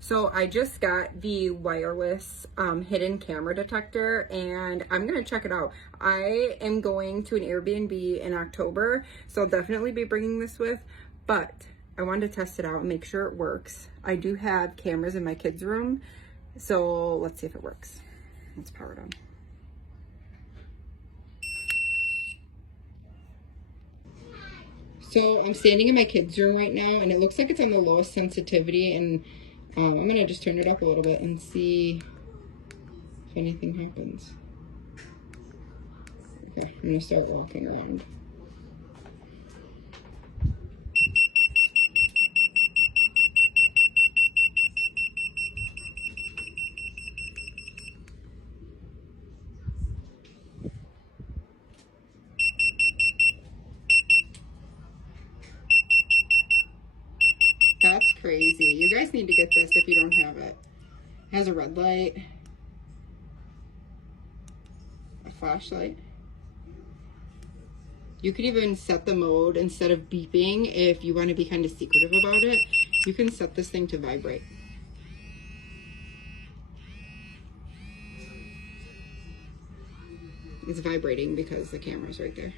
So I just got the wireless hidden camera detector, and I'm gonna check it out. I am going to an Airbnb in October, so I'll definitely be bringing this with, but I wanted to test it out and make sure it works. I do have cameras in my kids' room, so let's see if it works. Let's power it on. So I'm standing in my kids' room right now, and it looks like it's on the lowest sensitivity, and I'm gonna just turn it up a little bit and see if anything happens. Okay, I'm gonna start walking around. That's crazy. You guys need to get this if you don't have it. It has a red light, a flashlight. You could even set the mode instead of beeping if you want to be kind of secretive about it. You can set this thing to vibrate. It's vibrating because the camera's right there.